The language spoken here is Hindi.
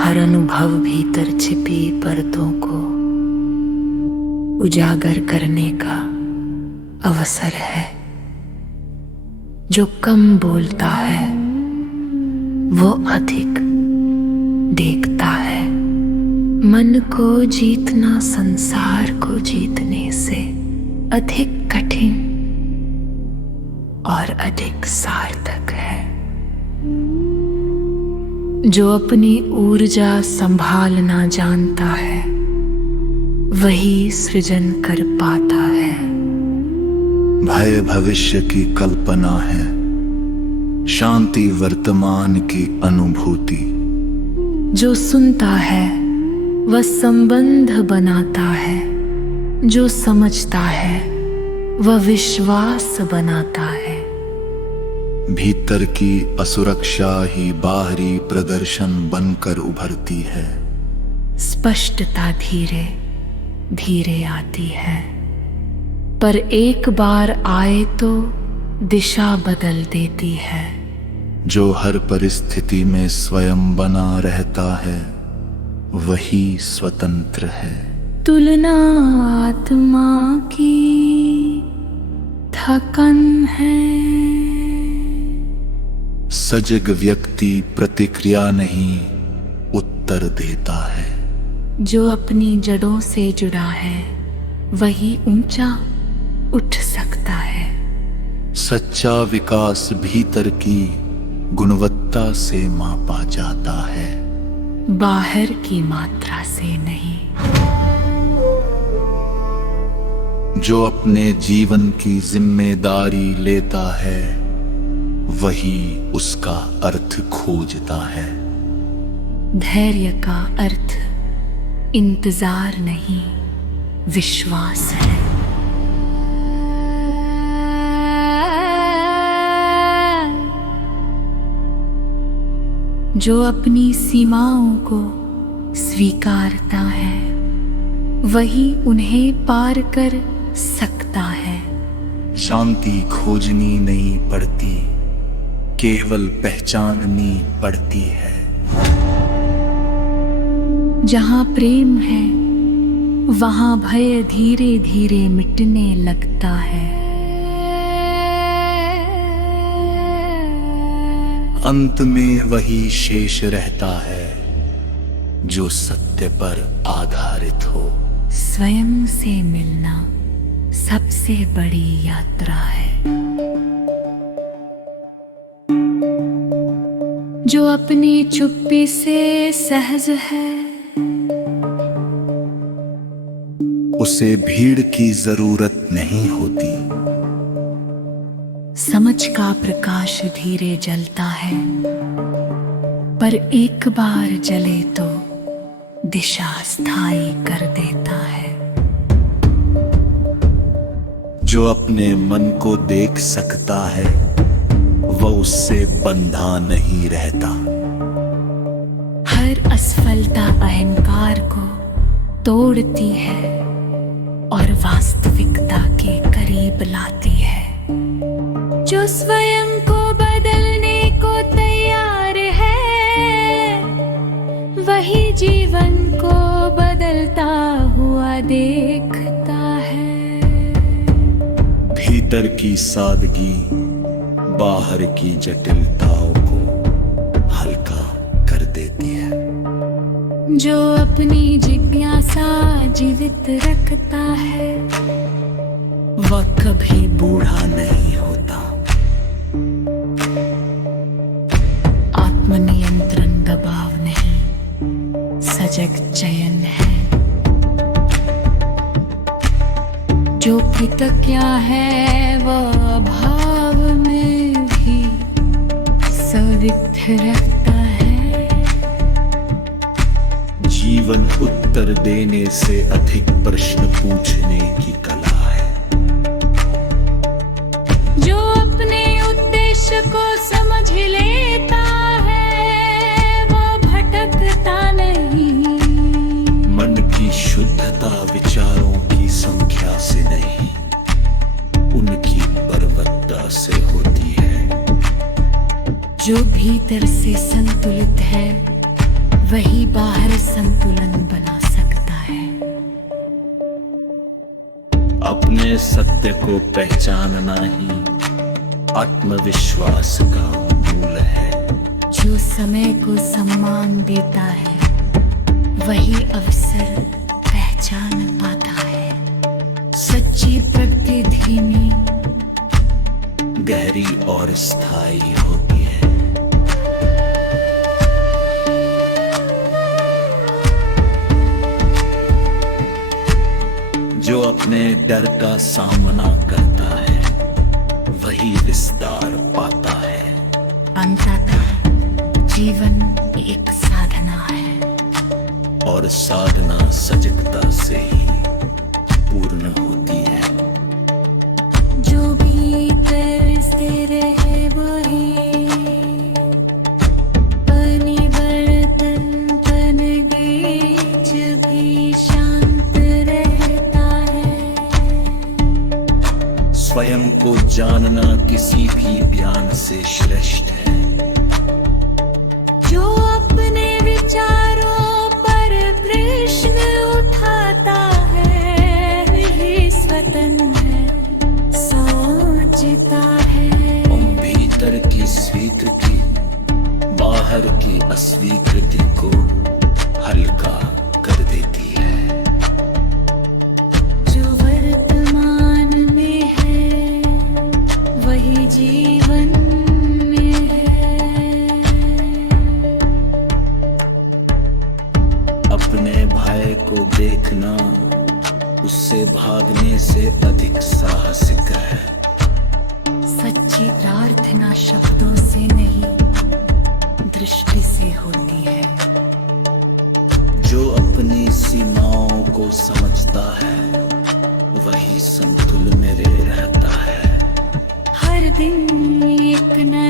हर अनुभव भीतर छिपी परतों को उजागर करने का अवसर है। जो कम बोलता है वो अधिक देखता है। मन को जीतना संसार को जीतने से अधिक कठिन और अधिक सार्थक है। जो अपनी ऊर्जा संभालना जानता है वही सृजन कर पाता है। भय भविष्य की कल्पना है, शांति वर्तमान की अनुभूति। जो सुनता है वह संबंध बनाता है। जो समझता है वह विश्वास बनाता है। भीतर की असुरक्षा ही बाहरी प्रदर्शन बनकर उभरती है। स्पष्टता धीरे धीरे आती है, पर एक बार आए तो दिशा बदल देती है। जो हर परिस्थिति में स्वयं बना रहता है वही स्वतंत्र है। तुलना आत्मा की थकन है। सजग व्यक्ति प्रतिक्रिया नहीं उत्तर देता है। जो अपनी जड़ों से जुड़ा है वही ऊंचा उठ सकता है। सच्चा विकास भीतर की गुणवत्ता से मापा जाता है, बाहर की मात्रा से नहीं। जो अपने जीवन की जिम्मेदारी लेता है वही उसका अर्थ खोजता है। धैर्य का अर्थ इंतजार नहीं, विश्वास है। जो अपनी सीमाओं को स्वीकारता है वही उन्हें पार कर सकता है। शांति खोजनी नहीं पड़ती, केवल पहचाननी पड़ती है। जहाँ प्रेम है वहाँ भय धीरे धीरे मिटने लगता है। अंत में वही शेष रहता है जो सत्य पर आधारित हो। स्वयं से मिलना सबसे बड़ी यात्रा है। जो अपनी चुप्पी से सहज है उसे भीड़ की जरूरत नहीं होती। समझ का प्रकाश धीरे जलता है, पर एक बार जले तो दिशा स्थायी कर देता है। जो अपने मन को देख सकता है वह उससे बंधा नहीं रहता। हर असफलता अहंकार को तोड़ती है और वास्तविकता के करीब लाती है। जो स्वयं को बदलने को तैयार है वही जीवन को बदलता हुआ देखता है। भीतर की सादगी बाहर की जटिलताओं को हल्का कर देती है। जो अपनी जिज्ञासा जीवित रखता है वह कभी बूढ़ा नहीं होता। आत्मनियंत्रण दबाव नहीं, सजग चयन है। जो प्रतिज्ञा है वह अभाव में भी सवित्र रखता है। जीवन उत्तर देने से अधिक प्रश्न पूछने की कला है। जो अपने उद्देश्य को समझ लेता है वह भटकता नहीं। मन की शुद्धता विचारों की संख्या से नहीं, उनकी बर्बरता से होती है। जो भीतर से संतुलित है वही बाहर संतुलन बना सकता है। अपने सत्य को पहचानना ही आत्मविश्वास का मूल है। जो समय को सम्मान देता है वही अवसर पहचान पाता है। सच्ची प्रगति धीमी, गहरी और स्थायी होती है। जो अपने डर का सामना करता है वही विस्तार पाता है। अंततः जीवन एक साधना है और साधना सजगता से ही पूर्ण होती है। जो भीतर स्थिर है वही परिवर्तन बन बीच भी शांत रहता है। स्वयं को जानना किसी भी ज्ञान से श्रेष्ठ है। जो अपने विचारों पर प्रश्न उठाता है वही स्वतंत्र है, सोचता है। भीतर की स्वीकृति बाहर की अस्वीकृति को हल्का कर देती है। जो वर्तमान में है वही जीवन में है। अपने भय को देखना उससे भागने से अधिक साहसिक है। सच्ची प्रार्थना शब्दों से नहीं दृष्टि से होती है। जो अपनी सीमाओं को समझता है वही संतुलन में रहता है। हर दिन एक नया